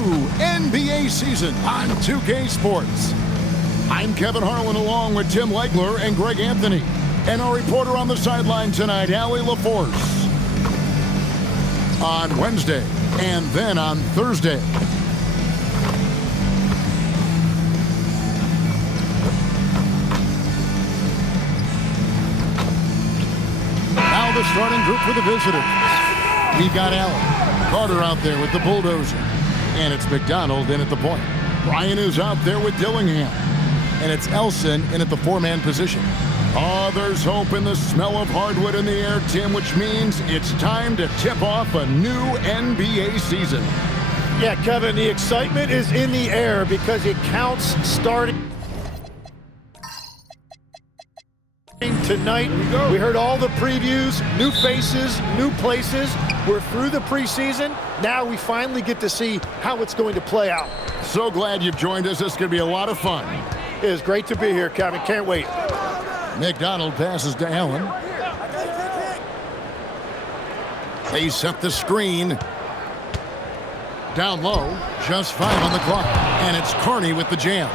new NBA season on 2K Sports. I'm Kevin Harlan along with Tim Legler and Greg Anthony. And our reporter on the sideline tonight, Allie LaForce. On Wednesday and then on Thursday. Now the starting group for the visitors. We've got Allen. Carter out there with the bulldozer. And it's McDonald in at the point. Bryan is out there with Dillingham. And it's Elson in at the four-man position. Oh, there's hope in the smell of hardwood in the air, Tim, which means it's time to tip off a new NBA season. Yeah, Kevin, the excitement is in the air because it counts starting tonight. We heard all the previews, new faces, new places. We're through the preseason. Now we finally get to see how it's going to play out. So glad you've joined us. This is going to be a lot of fun. It is great to be here, Kevin. Can't wait. McDonald passes to Allen. They set the screen. Down low, just 5 on the clock. And it's Carney with the jam.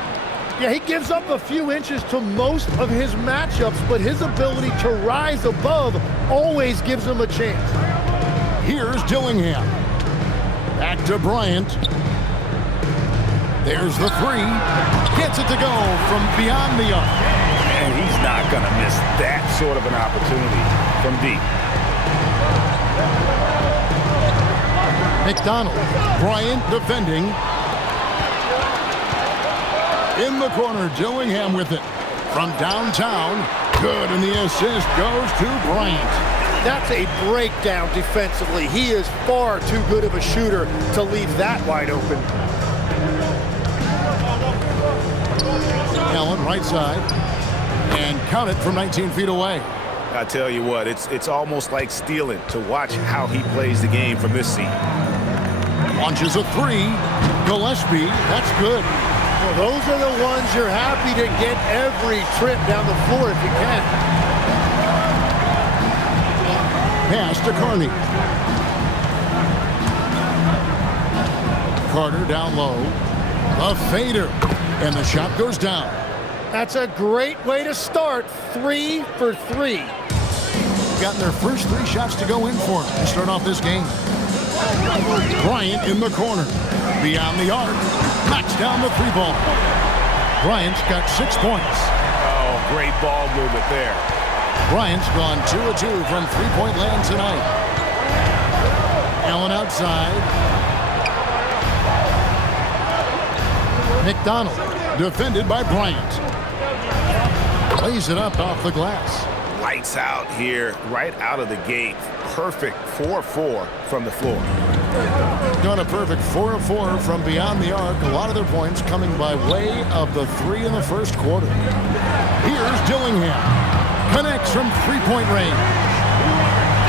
Yeah, he gives up a few inches to most of his matchups, but his ability to rise above always gives him a chance. Here's Dillingham. Back to Bryant. There's the three. Gets it to go from beyond the arc. And he's not going to miss that sort of an opportunity from deep. McDonald. Bryant defending. In the corner, Dillingham with it. From downtown. Good, and the assist goes to Bryant. That's a breakdown defensively. He is far too good of a shooter to leave that wide open. Allen, right side. And count it from 19 feet away. I tell you what, it's almost like stealing to watch how he plays the game from this seat. Launches a three. Gillespie, that's good. Well, those are the ones you're happy to get every trip down the floor if you can. Pass to Carney. Carter down low. A fader. And the shot goes down. That's a great way to start. 3 for 3. Gotten their first 3 shots to go in for them to start off this game. Bryant in the corner. Beyond the arc. Knocks down the 3-ball. Bryant's got 6 points. Oh, great ball movement there. Bryant's gone 2 of 2 from three-point land tonight. Allen outside. McDonald defended by Bryant. Lays it up off the glass. Lights out here, right out of the gate. Perfect 4-4 from the floor. Done a perfect 4 of 4 from beyond the arc. A lot of their points coming by way of the 3 in the first quarter. Here's Dillingham. Connects from three-point range.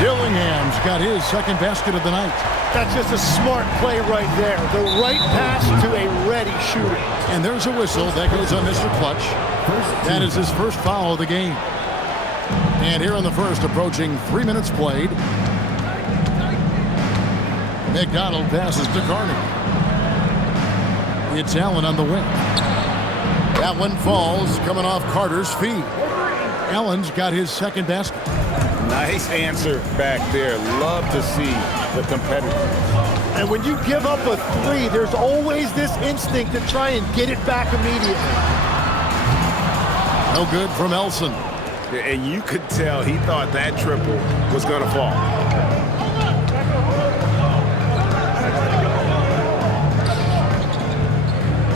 Dillingham's got his second basket of the night. That's just a smart play right there. The right pass to a ready shooter. And there's a whistle that goes on Mr. Clutch. That is his first foul of the game. And here in the first, approaching 3 minutes played. McDonald passes to Carney. It's Allen on the wing. That one falls, coming off Carter's feet. Allen's got his second basket. Nice answer back there. Love to see the competitor. And when you give up a 3, there's always this instinct to try and get it back immediately. No good from Elson. And you could tell he thought that triple was going to fall.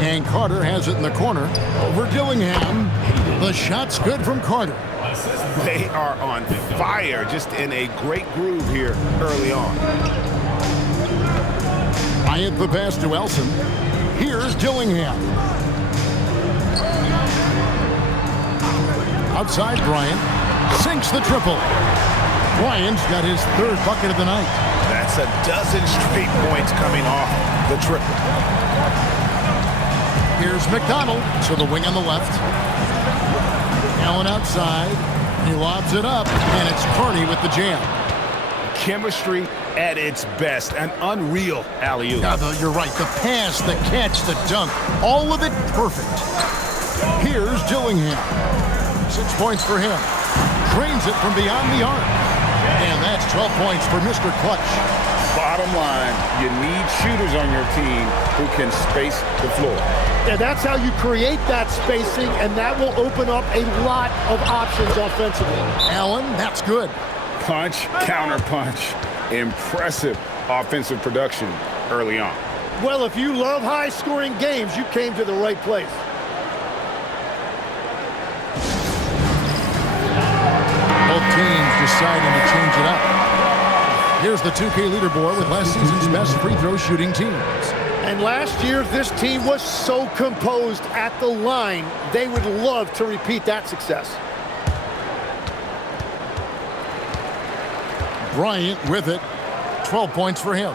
And Carter has it in the corner over Dillingham. The shot's good from Carter. They are on fire, just in a great groove here early on. Bryant the pass to Elson. Here's Dillingham. Outside Bryant. Sinks the triple. Bryant's got his third bucket of the night. That's a dozen straight points coming off the triple. Here's McDonald to the wing on the left. Allen outside. He lobs it up, and it's Carney with the jam. chemistry at its best. An unreal alley-oop. Yeah, you're right. The pass, the catch, the dunk, all of it perfect. Here's Dillingham. 6 points for him. Drains it from beyond the arc. And that's 12 points for Mr. Clutch. Bottom line, you need shooters on your team who can space the floor. And that's how you create that spacing, and that will open up a lot of options offensively. Allen, that's good. Punch, counter punch. Impressive offensive production early on. Well, if you love high-scoring games, you came to the right place. Both teams deciding to change it up. Here's the 2K leaderboard with last season's best free throw shooting teams. And last year, this team was so composed at the line, they would love to repeat that success. Bryant with it. 12 points for him.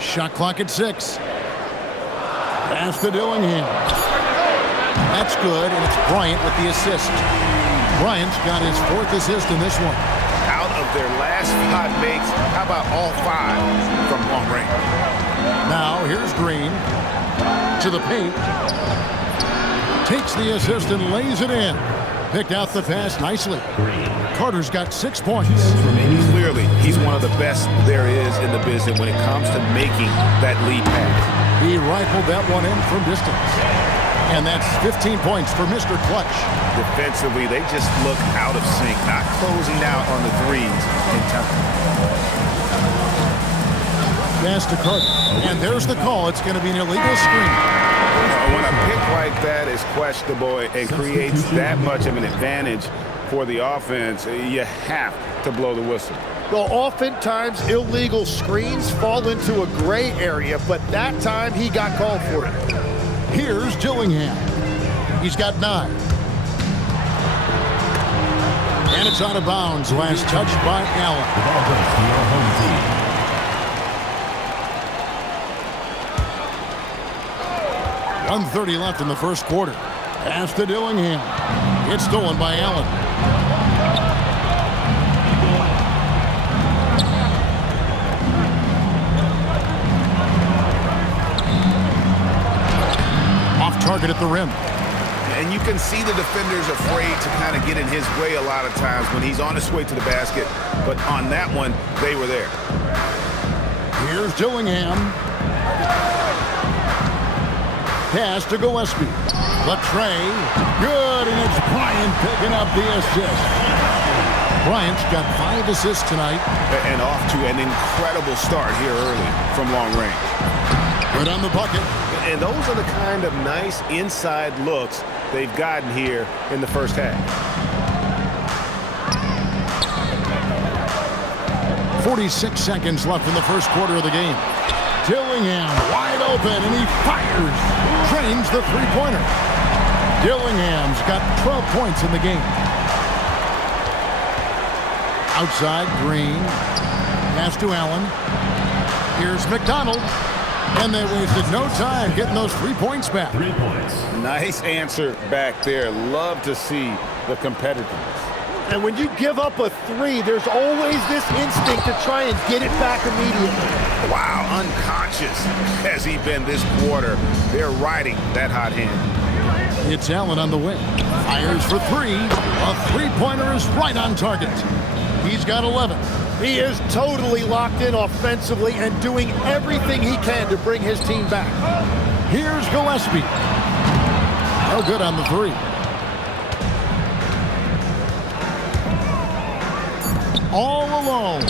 Shot clock at 6. Pass to Dillingham. That's good, and it's Bryant with the assist. Bryant's got his 4th assist in this one. Out of their last 5 makes, how about all 5 from long range? Now here's Green to the paint. Takes the assist and lays it in. Picked out the pass nicely. Carter's got 6 points. Clearly, he's one of the best there is in the business when it comes to making that lead pass. He rifled that one in from distance. And that's 15 points for Mr. Clutch. Defensively, they just look out of sync, not closing out on the threes in time. Pass to Carter. And there's the call. It's going to be an illegal screen. When a pick like that is questionable and creates that much of an advantage for the offense, you have to blow the whistle. Well, oftentimes illegal screens fall into a gray area, but that time he got called for it. Here's Dillingham. He's got 9. And it's out of bounds. Last touch by Allen. 1:30 left in the first quarter. Pass to Dillingham. It's stolen by Allen. Off target at the rim. And you can see the defenders afraid to kind of get in his way a lot of times when he's on his way to the basket. But on that one, they were there. Here's Dillingham. Pass to Gillespie. Latre. Good, and it's Bryant picking up the assist. Bryant's got 5 assists tonight. And off to an incredible start here early from long range. Good on the bucket. And those are the kind of nice inside looks they've gotten here in the first half. 46 seconds left in the first quarter of the game. Dillingham wide open, and he fires. Drains the three-pointer. Dillingham's got 12 points in the game. Outside, Green. Pass to Allen. Here's McDonald. And they wasted no time getting those 3 points back. 3 points. Nice answer back there. Love to see the competitiveness. And when you give up a 3, there's always this instinct to try and get it back immediately. Wow, unconscious has he been this quarter. They're riding that hot hand. It's Allen on the wing. Fires for 3. A three-pointer is right on target. He's got 11. He is totally locked in offensively and doing everything he can to bring his team back. Here's Gillespie. No good on the 3. All alone.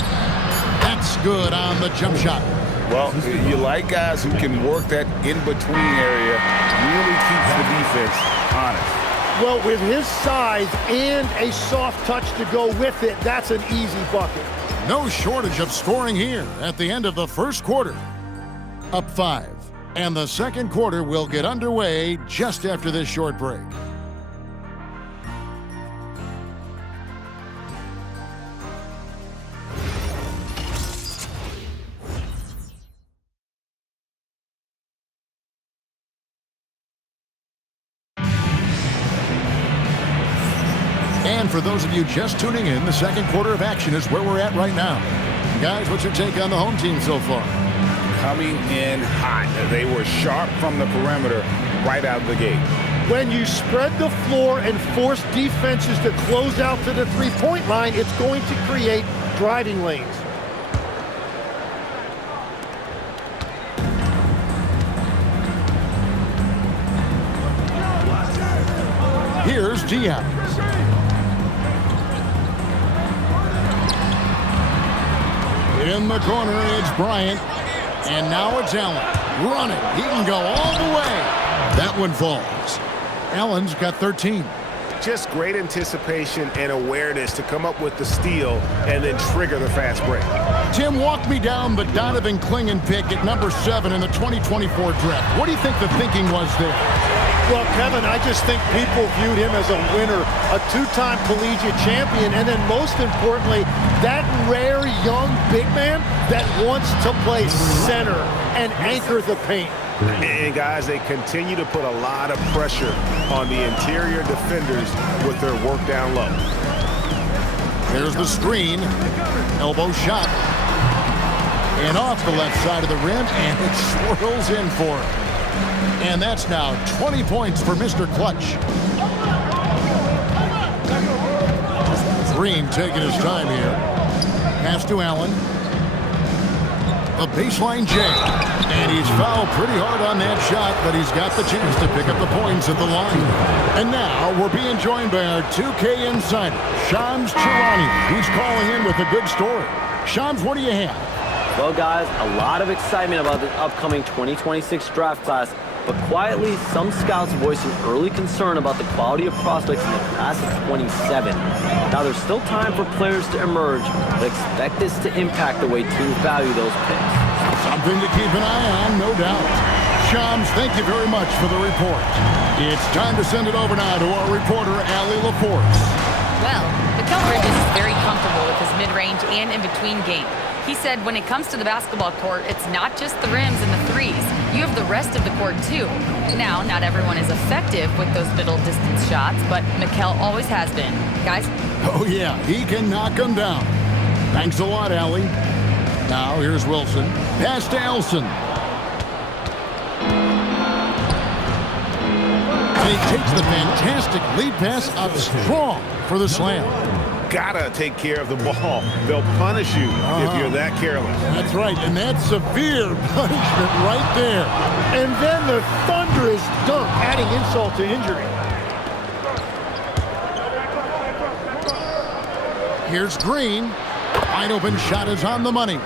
That's good on the jump shot. Well, you like guys who can work that in-between area, really keeps the defense honest. Well, with his size and a soft touch to go with it, that's an easy bucket. No shortage of scoring here at the end of the first quarter. Up 5. And the second quarter will get underway just after this short break. And for those of you just tuning in, the second quarter of action is where we're at right now. Guys, what's your take on the home team so far? Coming in hot. They were sharp from the perimeter right out of the gate. When you spread the floor and force defenses to close out to the three-point line, it's going to create driving lanes. Here's Diaz. In the corner, it's Bryant. And now it's Allen. Running. He can go all the way. That one falls. Allen's got 13. Just great anticipation and awareness to come up with the steal and then trigger the fast break. Tim, walk me down the Donovan Clingan pick at number 7 in the 2024 draft. What do you think the thinking was there? Well, Kevin, I just think people viewed him as a winner, a two-time collegiate champion, and then most importantly, that rare young big man that wants to play center and anchor the paint. And guys, they continue to put a lot of pressure on the interior defenders with their work down low. There's the screen. Elbow shot. And off the left side of the rim, and it swirls in for him. And that's now 20 points for Mr. Clutch. Green taking his time here. Pass to Allen. A baseline jam. And he's fouled pretty hard on that shot, but he's got the chance to pick up the points at the line. And now we're being joined by our 2K insider, Shams Charania. He's calling in with a good story. Shams, what do you have? Well, guys, a lot of excitement about the upcoming 2026 draft class, but quietly, some scouts voicing early concern about the quality of prospects in the class of 27. Now, there's still time for players to emerge, but expect this to impact the way teams value those picks. Something to keep an eye on, no doubt. Shams, thank you very much for the report. It's time to send it over now to our reporter, Allie LaForce. Well, Mikal Bridges is very comfortable with his mid-range and in-between game. He said when it comes to the basketball court, it's not just the rims and the threes. You have the rest of the court, too. Now, not everyone is effective with those middle-distance shots, but Mikal always has been. Guys? Oh, yeah, he can knock them down. Thanks a lot, Allie. Now, here's Wilson. Pass to Elson. And he takes the fantastic lead pass up strong for the slam. Gotta take care of the ball. They'll punish you if you're that careless. That's right, and that's severe punishment right there. And then the thunderous dunk, adding insult to injury. Here's Green. Wide open shot is on the money.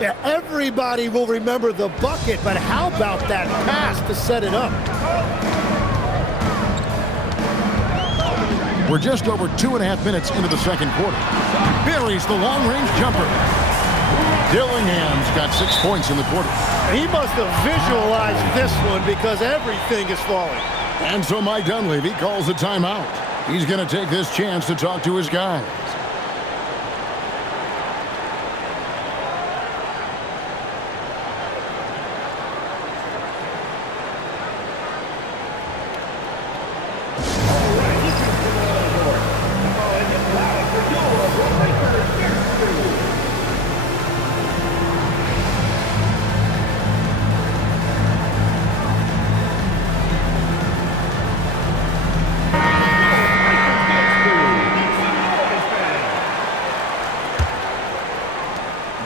Yeah, everybody will remember the bucket, but how about that pass to set it up? We're just over 2.5 minutes into the second quarter. Buries the long-range jumper. Dillingham's got 6 points in the quarter. He must have visualized this one because everything is falling. And so Mike Dunleavy calls a timeout. He's going to take this chance to talk to his guys.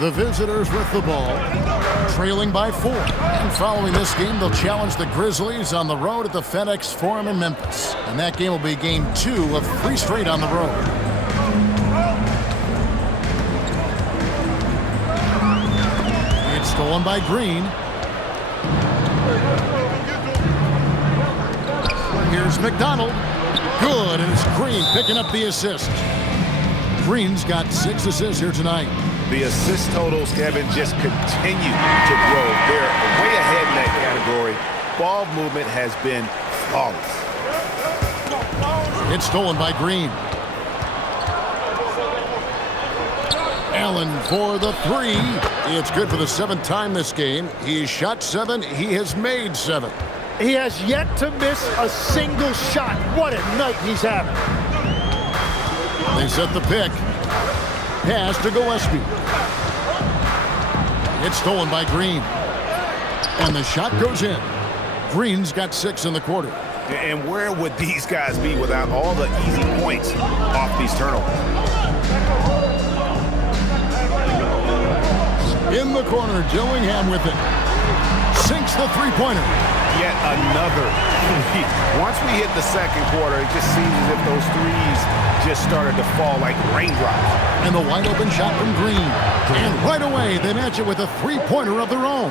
The visitors with the ball, trailing by 4. And following this game, they'll challenge the Grizzlies on the road at the FedEx Forum in Memphis. And that game will be game 2 of 3 straight on the road. It's stolen by Green. Here's McDonald. Good, and it's Green picking up the assist. Green's got 6 assists here tonight. The assist totals, Kevin, just continue to grow. They're way ahead in that category. Ball movement has been flawless. It's stolen by Green. Allen for the 3. It's good for the 7th time this game. He's shot 7. He has made 7. He has yet to miss a single shot. What a night he's having. They set the pick. Pass to Gillespie. It's stolen by Green. And the shot goes in. Green's got 6 in the quarter. And where would these guys be without all the easy points off these turnovers? In the corner, Dillingham with it. Sinks the three-pointer. Yet another three. Once we hit the second quarter, it just seems as if those threes just started to fall like raindrops. And the wide-open shot from Green. And right away, they match it with a three-pointer of their own.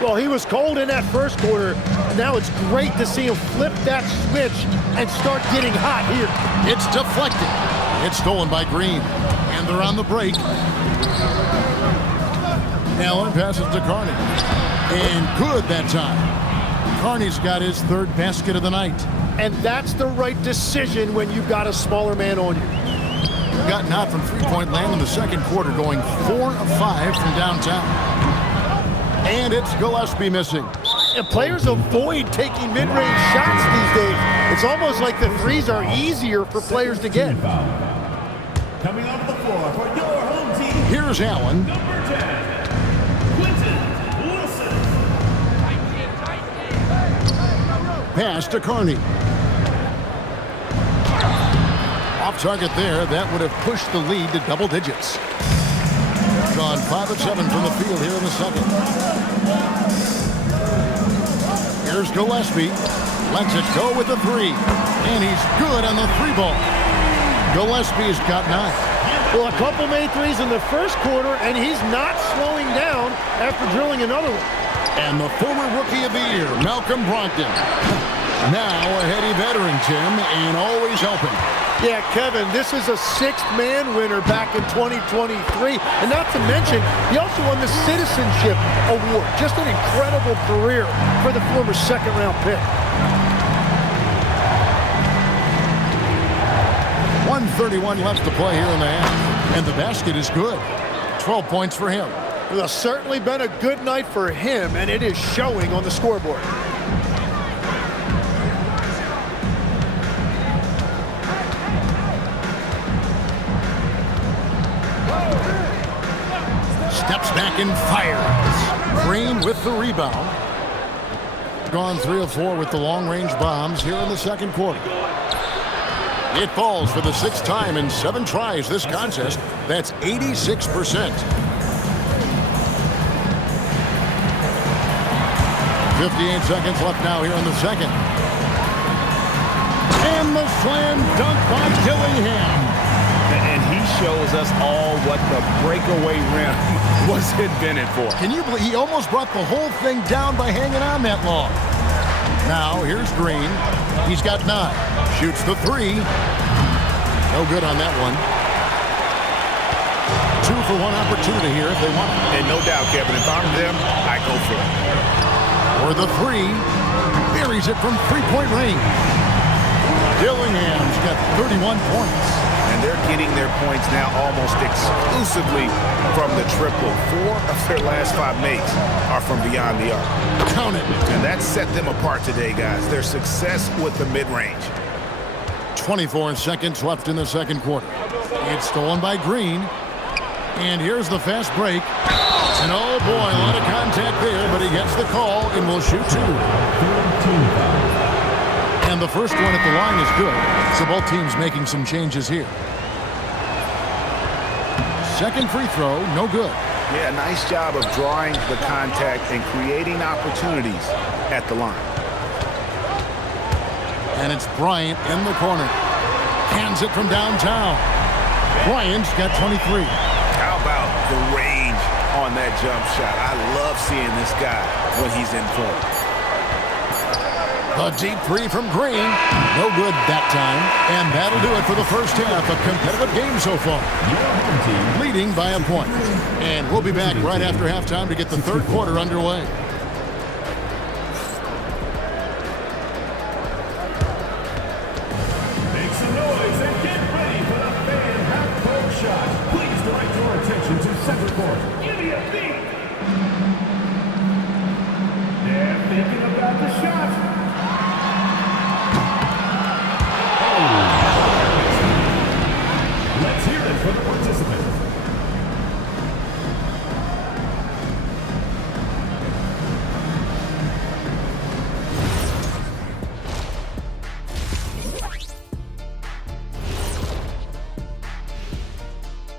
Well, he was cold in that first quarter. Now it's great to see him flip that switch and start getting hot here. It's deflected. It's stolen by Green. And they're on the break. Allen passes to Carney. And good that time. Carney's got his 3rd basket of the night. And that's the right decision when you've got a smaller man on you. Gotten hot from three-point land in the second quarter, going 4 of 5 from downtown. And it's Gillespie missing. And players avoid taking mid-range shots these days. It's almost like the threes are easier for players to get. Coming onto the floor for your home team. Here's Allen. Number 10, Quentin Wilson. Pass to Carney. Off target there. That would have pushed the lead to double digits. Gone 5 of 7 from the field here in the second. Here's Gillespie. Lets it go with the 3. And he's good on the 3-ball. Gillespie's got 9. Well, a couple made threes in the first quarter, and he's not slowing down after drilling another one. And the former Rookie of the Year, Malcolm Brogdon. Now a heady veteran, Tim, and always helping. Yeah, Kevin, this is a 6th-man winner back in 2023. And not to mention, he also won the Citizenship Award. Just an incredible career for the former second-round pick. 1:31 left to play here in the half. And the basket is good. 12 points for him. Well, it's certainly been a good night for him, and it is showing on the scoreboard. Steps back and fires. Green with the rebound. Gone 3 of 4 with the long-range bombs here in the second quarter. It falls for the 6th time in 7 tries this contest. That's 86%. 58 seconds left now here in the second. And the slam dunk by Dillingham. And he shows us all what the breakaway rim was invented for. Can you believe he almost brought the whole thing down by hanging on that long? Now here's Green. He's got 9. Shoots the 3. No good on that one. 2 for 1 opportunity here if they want it. And no doubt, Kevin, if I'm them, I go for it. For the 3. Buries it from 3-point range. Dillingham's got 31 points. And they're getting their points now almost exclusively from the triple. 4 of their last 5 makes are from beyond the arc. Count it. And that set them apart today, guys. Their success with the mid-range. 24 seconds left in the second quarter. It's stolen by Green. And here's the fast break. And oh boy, a lot of contact there, but he gets the call and will shoot 2. And the first one at the line is good. So both teams making some changes here. Second free throw, no good. Yeah, nice job of drawing the contact and creating opportunities at the line. And it's Bryant in the corner. Hands it from downtown. Bryant's got 23. How about the range on that jump shot? I love seeing this guy when he's in form. A deep 3 from Green. No good that time. And that'll do it for the first half. A competitive game so far. Leading by a point. And we'll be back right after halftime to get the third quarter underway. Make some noise and get ready for the fan half-court shot. Please direct your attention to center court. Give me a beat. They're thinking about the shot.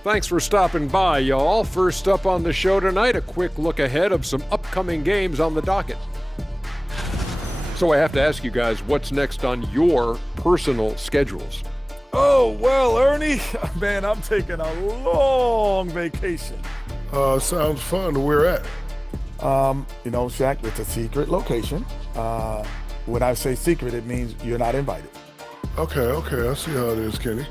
Thanks for stopping by, y'all. First up on the show tonight, a quick look ahead of some upcoming games on the docket. So I have to ask you guys, what's next on your personal schedules? Oh, well, Ernie, man, I'm taking a long vacation. Sounds fun. Where at? Shaq, it's a secret location. When I say secret, it means you're not invited. Okay, I see how it is, Kenny.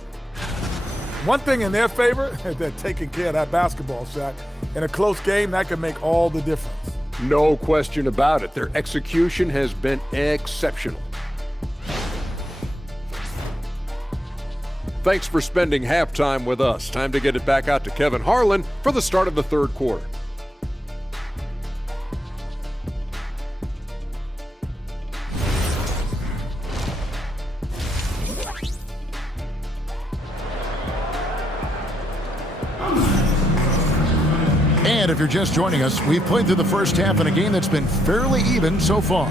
One thing in their favor, they're taking care of that basketball, Shaq. In a close game, that can make all the difference. No question about it. Their execution has been exceptional. Thanks for spending halftime with us. Time to get it back out to Kevin Harlan for the start of the third quarter. And if you're just joining us, we've played through the first half in a game that's been fairly even so far.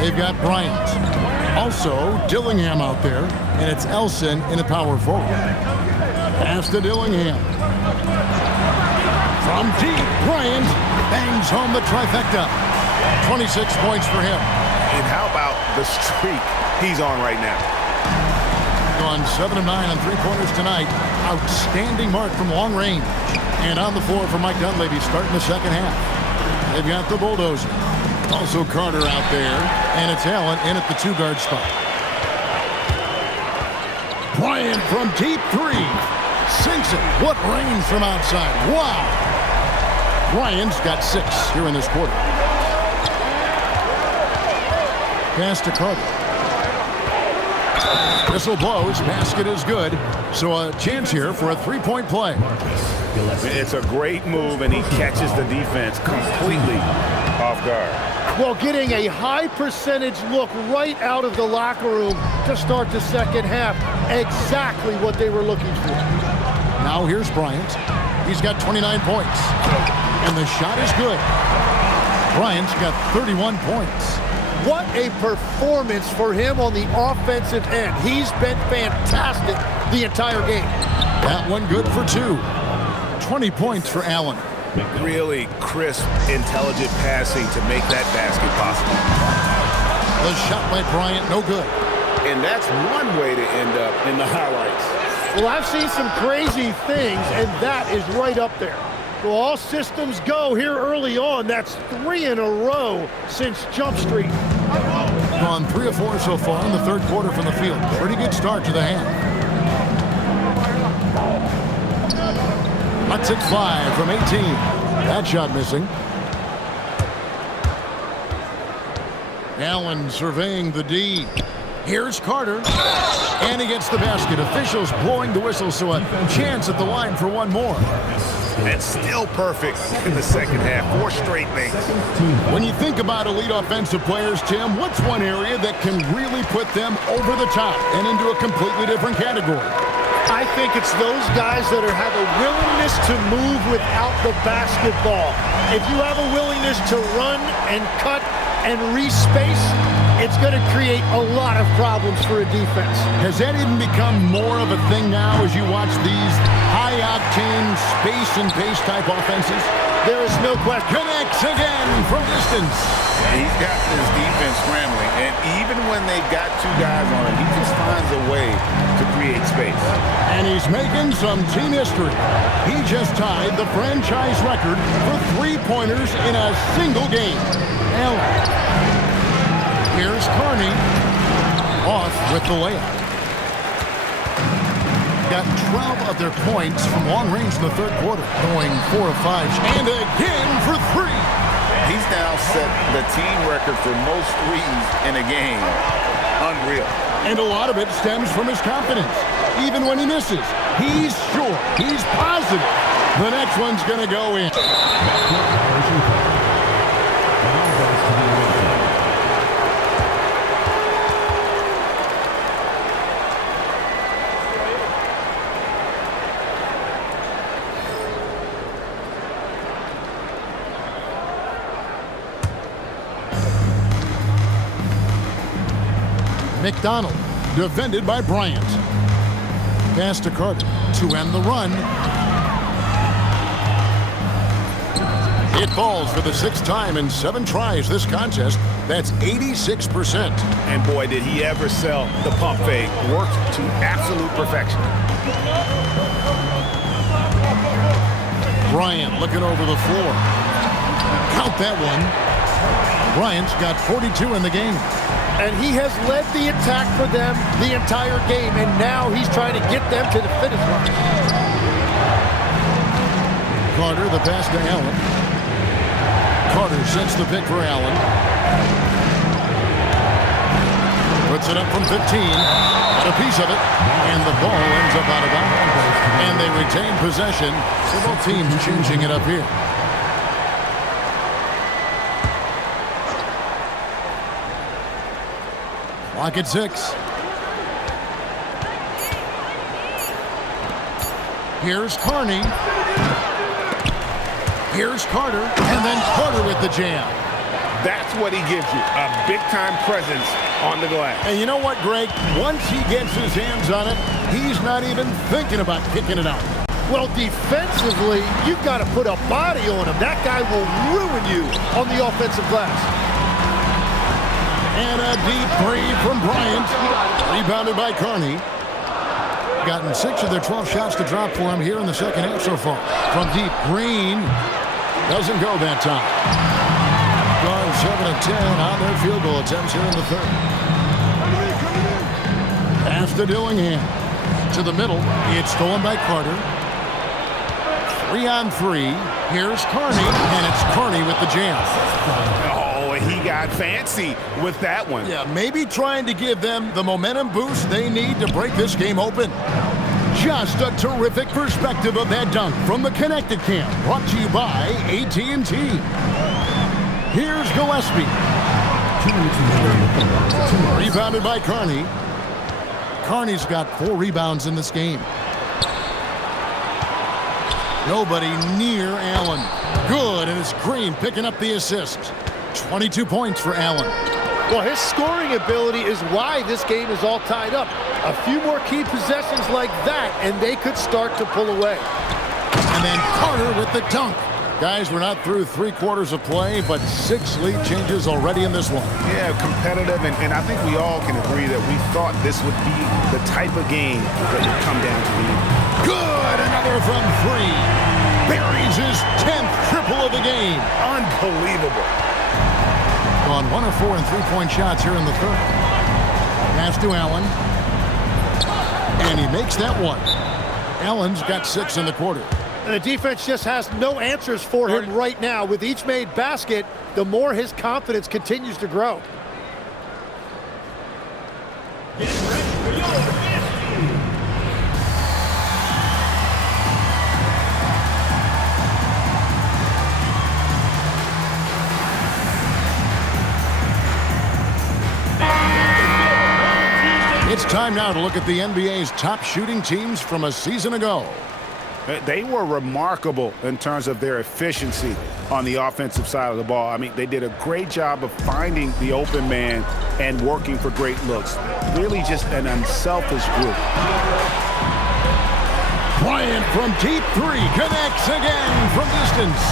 They've got Bryant. Also, Dillingham out there, and it's Elson in a power forward. Pass to Dillingham. From deep, Bryant bangs home the trifecta. 26 points for him. And how about the streak he's on right now? Gone 7 of 9 on three-pointers tonight. Outstanding mark from long range. And on the floor for Mike Dunleavy starting the second half. They've got the bulldozer. Also Carter out there. And it's Allen in at the two-guard spot. Bryant from deep three. Sinks it. What range from outside. Wow. Bryant's got 6 here in this quarter. Pass to Carter. Whistle blows. Basket is good. So a chance here for a three-point play. It's a great move, and he catches the defense completely off guard. Well, getting a high percentage look right out of the locker room to start the second half. Exactly what they were looking for. Now here's Bryant. He's got 29 points. And the shot is good. Bryant's got 31 points. What a performance for him on the offensive end. He's been fantastic the entire game. That one good for 2. 20 points for Allen. Really crisp, intelligent passing to make that basket possible. The shot by Bryant, no good. And that's one way to end up in the highlights. Well, I've seen some crazy things, and that is right up there. Well, all systems go here early on. That's 3 in a row since Jump Street. On 3 of 4 so far in the third quarter from the field. Pretty good start to the half. Let's hit 5 from 18. That shot missing. Allen surveying the D. Here's Carter. And he gets the basket. Officials blowing the whistle, so a chance at the line for one more. And still perfect in the second half. 4 straight makes. When you think about elite offensive players, Tim, what's one area that can really put them over the top and into a completely different category? I think it's those guys that have a willingness to move without the basketball. If you have a willingness to run and cut and respace, it's going to create a lot of problems for a defense. Has that even become more of a thing now as you watch these high-octane space and pace type offenses? There is no question. Connects again from distance. He's got his defense scrambling, and even when they've got 2 guys on him, he just finds a way to create space. And he's making some team history. He just tied the franchise record for three-pointers in a single game. Allen. Here's Carney. Off with the layup. Got 12 of their points from long range in the third quarter. Going 4 of 5. And again for 3. He's now set the team record for most threes in a game. Unreal. And a lot of it stems from his confidence. Even when he misses, he's sure, he's positive the next one's going to go in. McDonald, defended by Bryant. Pass to Carter to end the run. It falls for the 6th time in 7 tries this contest. That's 86%. And boy, did he ever sell the pump fake. Worked to absolute perfection. Bryant looking over the floor. Count that one. Bryant's got 42 in the game. And he has led the attack for them the entire game, and now he's trying to get them to the finish line. Carter, the pass to Allen. Carter sets the pick for Allen. Puts it up from 15. Got a piece of it. And the ball ends up out of bounds. And they retain possession. So both teams changing it up here. Clock at 6. Here's Carney. Here's Carter. And then Carter with the jam. That's what he gives you, a big-time presence on the glass. And you know what, Greg? Once he gets his hands on it, he's not even thinking about kicking it out. Well, defensively, you've got to put a body on him. That guy will ruin you on the offensive glass. And a deep 3 from Bryant. Rebounded by Carney. Gotten 6 of their 12 shots to drop for him here in the second half so far. From deep, Green doesn't go that time. Gone 7 of 10 on their field goal attempts here in the 3rd. Pass to Dillingham. To the middle. It's stolen by Carter. 3 on 3. Here's Carney. And it's Carney with the jam. Oh, he got fancy with that one. Yeah, maybe trying to give them the momentum boost they need to break this game open. Just a terrific perspective of that dunk from the Connected Camp. Brought to you by AT&T. Here's Gillespie. Rebounded by Carney. Carney's got 4 rebounds in this game. Nobody near Allen. Good, and it's Green picking up the assist. 22 points for Allen. Well, his scoring ability is why this game is all tied up. A few more key possessions like that, and they could start to pull away. And then Carter with the dunk. Guys, we're not through 3 quarters of play, but 6 lead changes already in this one. Yeah, competitive, and I think we all can agree that we thought this would be the type of game that would come down to the end. Good, another from 3. Buries his 10th triple of the game. Unbelievable. On 1 of 4 and 3-point shots here in the 3rd. Pass to Allen. And he makes that one. Allen's got 6 in the quarter. And the defense just has no answers for him right now. With each made basket, the more his confidence continues to grow. It's time now to look at the NBA's top shooting teams from a season ago. They were remarkable in terms of their efficiency on the offensive side of the ball. I mean, they did a great job of finding the open man and working for great looks. Really just an unselfish group. Bryant from deep 3 connects again from distance.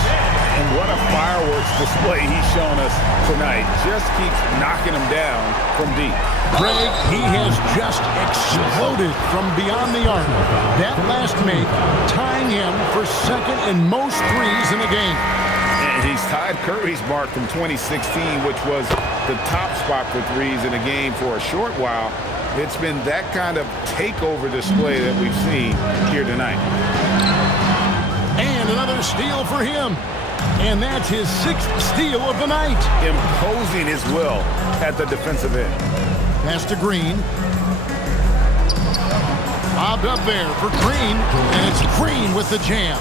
And what a fireworks display he's shown us tonight. Just keeps knocking them down from deep. Greg, he has just exploded from beyond the arc. That last make tying him for 2nd in most threes in the game. And he's tied Curry's mark from 2016, which was the top spot for threes in a game for a short while. It's been that kind of takeover display that we've seen here tonight. And another steal for him. And that's his 6th steal of the night. Imposing his will at the defensive end. Pass to Green. Bobbed up there for Green, and it's Green with the jam.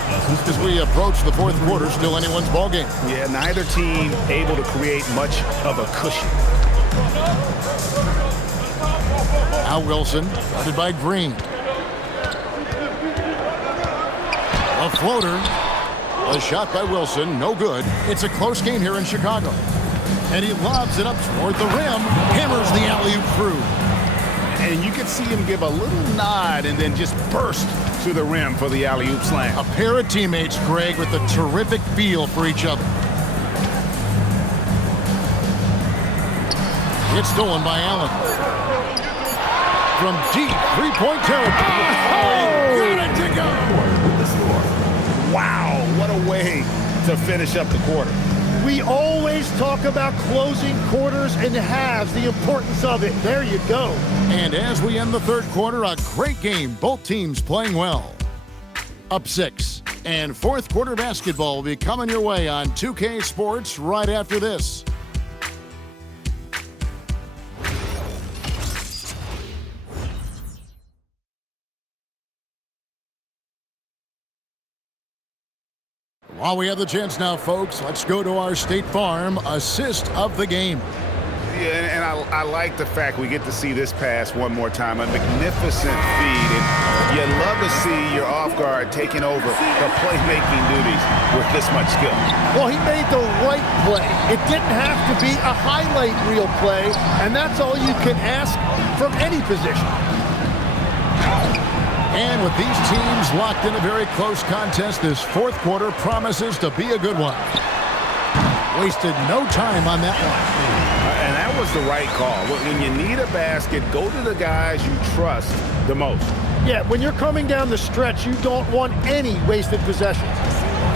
As we approach the 4th quarter, still anyone's ball game. Yeah, neither team able to create much of a cushion. Now Wilson, guarded by Green. A floater. A shot by Wilson, no good. It's a close game here in Chicago. And he lobs it up toward the rim, hammers the alley-oop through. And you could see him give a little nod and then just burst to the rim for the alley-oop slam. A pair of teammates, Greg, with a terrific feel for each other. It's stolen by Allen. From deep three-point territory. Oh, got it to go. Wow, what a way to finish up the quarter. We always talk about closing quarters and halves, the importance of it. There you go. And as we end the third quarter, a great game. Both teams playing well. Up 6. And fourth quarter basketball will be coming your way on 2K Sports right after this. While we have the chance now, folks, let's go to our State Farm assist of the game. Yeah, and I like the fact we get to see this pass one more time. A magnificent feed. And you love to see your off guard taking over the playmaking duties with this much skill. Well, he made the right play. It didn't have to be a highlight reel play, and that's all you can ask from any position. And with these teams locked in a very close contest, this fourth quarter promises to be a good one. Wasted no time on that one. And that was the right call. When you need a basket, go to the guys you trust the most. Yeah, when you're coming down the stretch, you don't want any wasted possessions.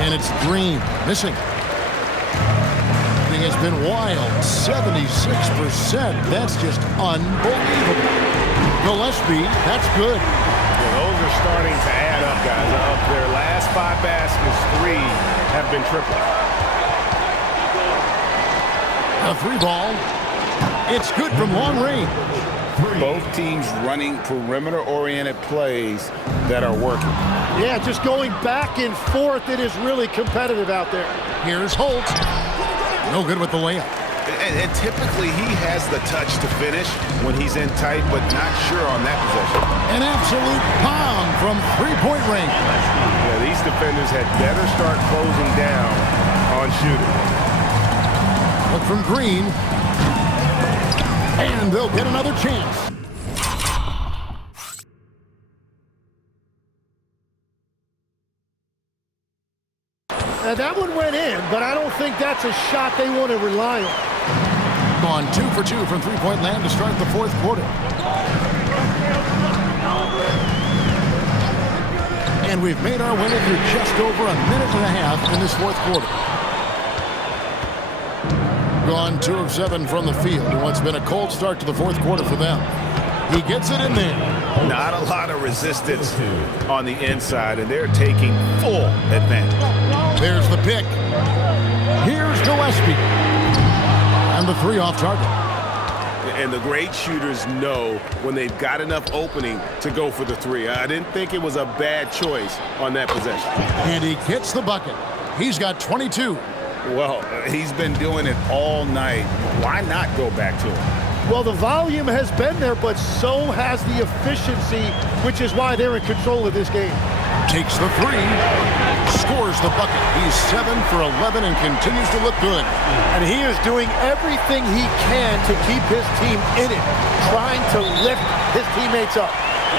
And it's Green missing. Thing has been wild. 76%. That's just unbelievable. Gillespie, that's good. Those are starting to add up, guys. Of their last 5 baskets, 3 have been tripled. A 3-ball. It's good from long range. Both teams running perimeter-oriented plays that are working. Yeah, just going back and forth. It is really competitive out there. Here's Holt. No good with the layup. And typically he has the touch to finish when he's in tight, but not sure on that possession. An absolute bomb from three-point range. Yeah, these defenders had better start closing down on shooting. Look from Green. And they'll get another chance. Now that one went in, but I don't think that's a shot they want to rely on. Gone 2 for 2 from three-point land to start the fourth quarter. And we've made our way through just over a minute and a half in this fourth quarter. Gone 2 of 7 from the field in what's been a cold start to the fourth quarter for them. He gets it in there. Not a lot of resistance on the inside, and they're taking full advantage. There's the pick. Here's Gillespie. And the 3 off target. And the great shooters know when they've got enough opening to go for the 3. I didn't think it was a bad choice on that possession. And he gets the bucket. He's got 22. Well, he's been doing it all night. Why not go back to him? Well, the volume has been there, but so has the efficiency, which is why they're in control of this game. Takes the 3. Scores the bucket. He's 7 for 11 and continues to look good. And he is doing everything he can to keep his team in it, trying to lift his teammates up.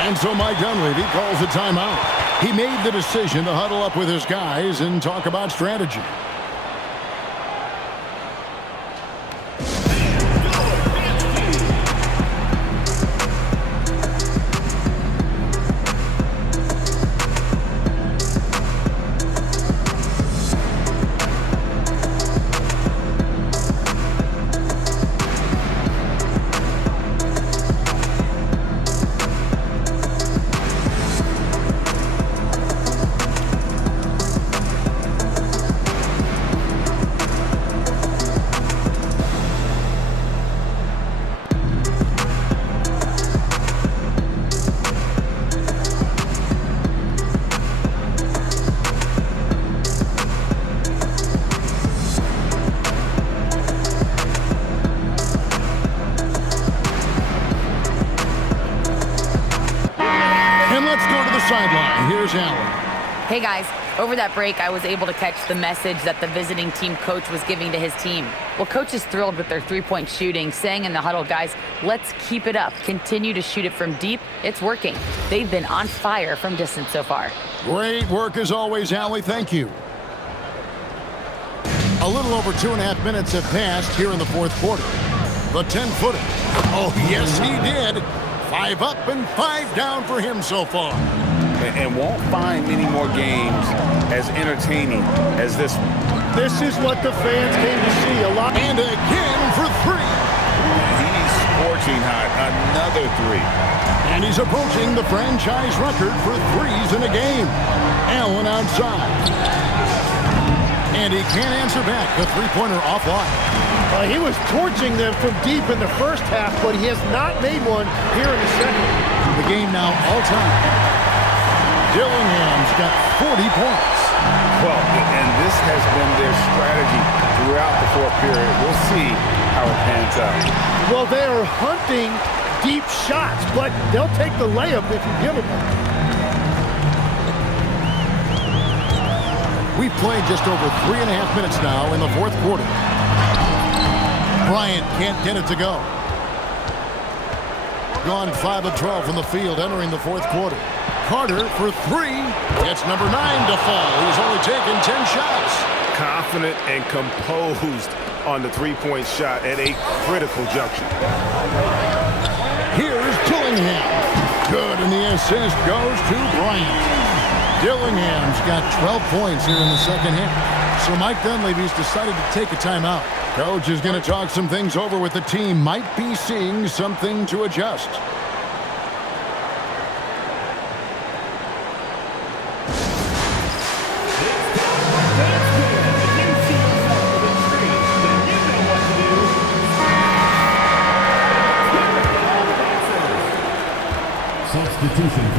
And so Mike Dunleavy calls a timeout. He made the decision to huddle up with his guys and talk about strategy. Sideline. Here's Allen. Hey guys, Over that break, I was able to catch the message that the visiting team coach was giving to his team. Well, coach is thrilled with their three-point shooting, saying in the huddle, guys, let's keep it up. Continue to shoot it from deep. It's working. They've been on fire from distance so far. Great work as always, Allie. Thank you. A little over 2.5 minutes have passed here in the fourth quarter. The 10-footer. Oh, yes, he did. 5 up and 5 down for him so far. And won't find many more games as entertaining as this one. This is what the fans came to see a lot. And again for 3. He's scorching hot. Another 3. And he's approaching the franchise record for threes in a game. Allen outside. And he can't answer back. The three-pointer offline. He was torching them from deep in the first half, but he has not made one here in the second. The game now all-time. Dillingham's got 40 points. Well, and this has been their strategy throughout the fourth period. We'll see how it pans out. Well, they are hunting deep shots, but they'll take the layup if you give them one. We've played just over 3.5 minutes now in the fourth quarter. Bryant can't get it to go. Gone 5 of 12 from the field entering the fourth quarter. Carter for 3. Gets number 9 to fall. He's only taken 10 shots. Confident and composed on the three-point shot at a critical junction. Here's Dillingham. Good, and the assist goes to Bryant. Dillingham's got 12 points here in the second half. So Mike Dunleavy's decided to take a timeout. Coach is going to talk some things over with the team. Might be seeing something to adjust.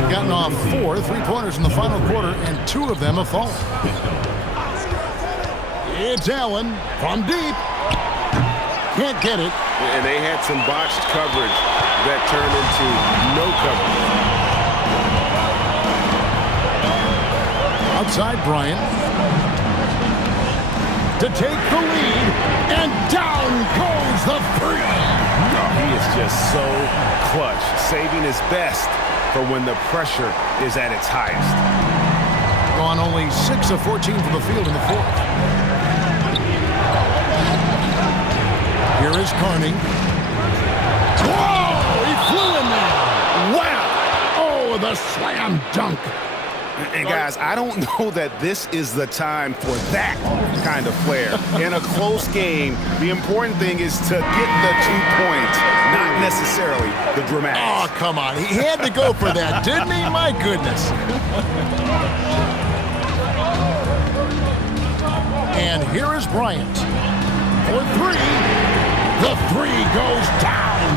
Gotten off 4 3-pointers in the final quarter, and 2 of them have fallen. It's Allen from deep. Can't get it. And they had some botched coverage that turned into no coverage. Outside Bryant. To take the lead, and down goes the 3. Oh, he is just so clutch, saving his best for when the pressure is at its highest. Gone only 6 of 14 from the field in the fourth. Here is Carney. Whoa! He flew in there! Wow! Oh, the slam dunk! And guys, I don't know that this is the time for that kind of flair. In a close game, the important thing is to get the 2 points, not necessarily the dramatics. Oh, come on. He had to go for that, didn't he? My goodness. And here is Bryant. For 3. The 3 goes down.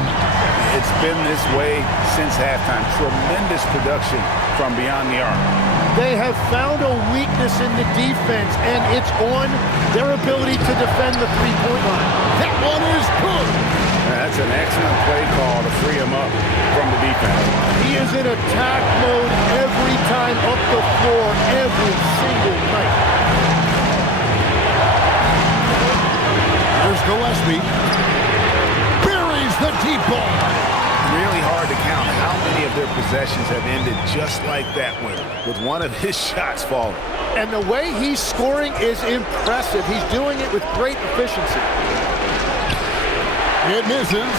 It's been this way since halftime. Tremendous production from beyond the arc. They have found a weakness in the defense, and it's on their ability to defend the three-point line. That one is good. That's an excellent play call to free him up from the defense. He is in attack mode every time up the floor, every single night. Here's Gillespie. Buries the deep ball. Really hard to count how many of their possessions have ended just like that one, with one of his shots falling. And the way he's scoring is impressive. He's doing it with great efficiency. It misses.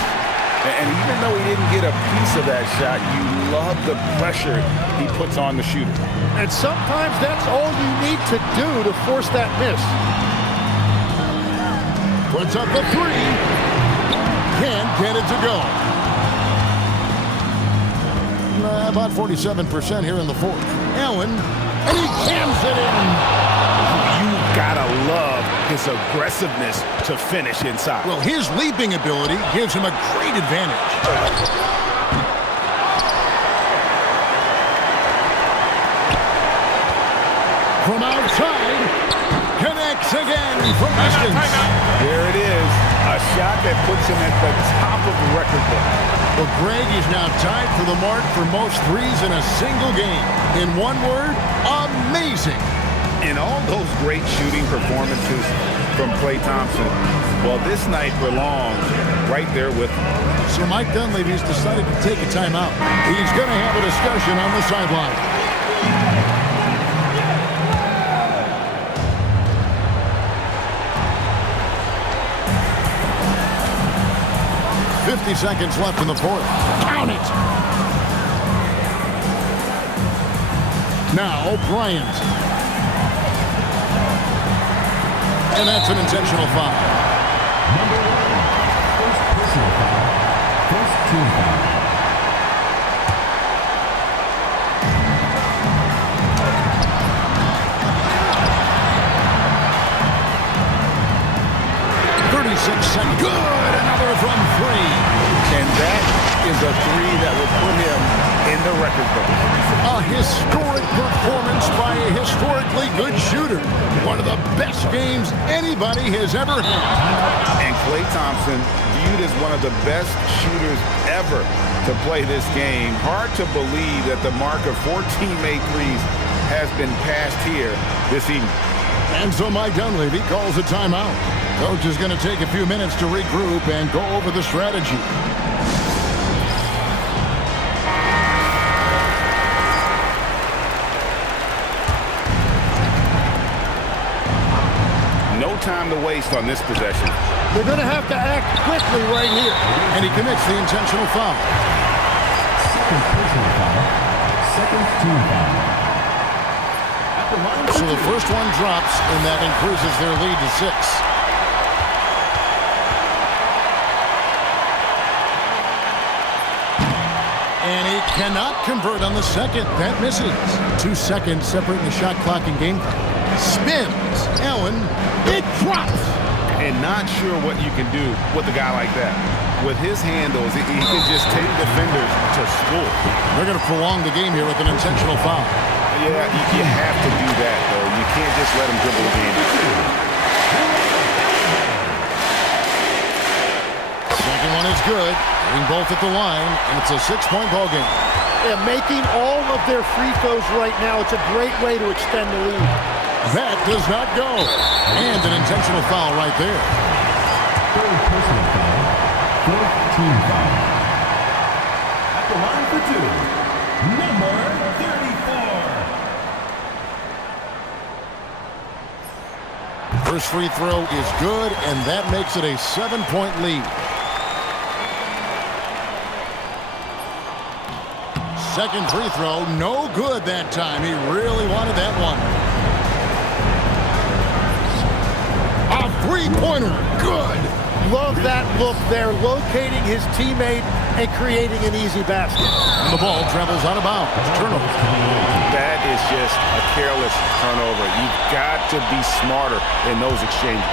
And even though he didn't get a piece of that shot, you love the pressure he puts on the shooter. And sometimes that's all you need to do to force that miss. Puts up the 3. Can't get it to go. About 47% here in the fourth. Allen, and he jams it in. You've got to love his aggressiveness to finish inside. Well, his leaping ability gives him a great advantage. From outside, connects again from distance. There it is, a shot that puts him at the top of the record book. Well, Greg is now tied for the mark for most threes in a single game. In one word, amazing. And all those great shooting performances from Klay Thompson, well, this night belongs right there with him. So Mike Dunleavy's decided to take a timeout. He's going to have a discussion on the sideline. 50 seconds left in the fourth. Count it! Now Bryant. And that's an intentional foul. Number 1, first personal foul, first team foul. Seconds. Good! Another from three. And that is a three that will put him in the record book. A historic performance by a historically good shooter. One of the best games anybody has ever had. And Klay Thompson viewed as one of the best shooters ever to play this game. Hard to believe that the mark of 14 made threes has been passed here this evening. And so Mike Dunleavy calls a timeout. Coach is going to take a few minutes to regroup and go over the strategy. No time to waste on this possession. They're going to have to act quickly right here. And he commits the intentional foul. Second personal foul, second team foul. So the first one drops, and that increases their lead to 6. And he cannot convert on the second. That misses. 2 seconds separating the shot clock and game clock. Spins. Allen. It drops. And not sure what you can do with a guy like that. With his handles, he can just take defenders to school. They're going to prolong the game here with an intentional foul. Yeah, you have to do that, though. You can't just let him dribble the game. Second one is good. Getting both at the line, and it's a 6-point ball game. Yeah, making all of their free throws right now, it's a great way to extend the lead. That does not go. And an intentional foul right there. Third personal foul, fourth team foul. At the line for 2, number 34. First free throw is good, and that makes it a 7-point lead. Second free throw, no good that time. He really wanted that one. A three-pointer, good. Love that look there, locating his teammate and creating an easy basket. And the ball travels out of bounds. Turnover. That is just a careless turnover. You've got to be smarter in those exchanges.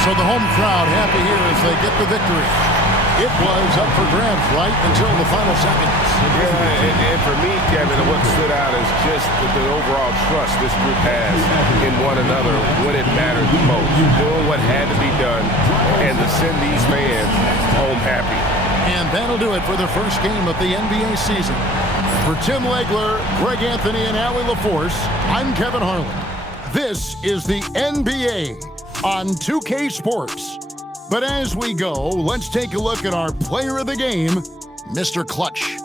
So the home crowd happy here as they get the victory. It was up for grabs right until the final seconds. Yeah, and for me, Kevin, what stood out is just the overall trust this group has in one another when it mattered the most. Doing what had to be done and to send these fans home happy. And that'll do it for the first game of the NBA season. For Tim Legler, Greg Anthony, and Allie LaForce, I'm Kevin Harlan. This is the NBA on 2K Sports. But as we go, let's take a look at our player of the game, Mr. Clutch.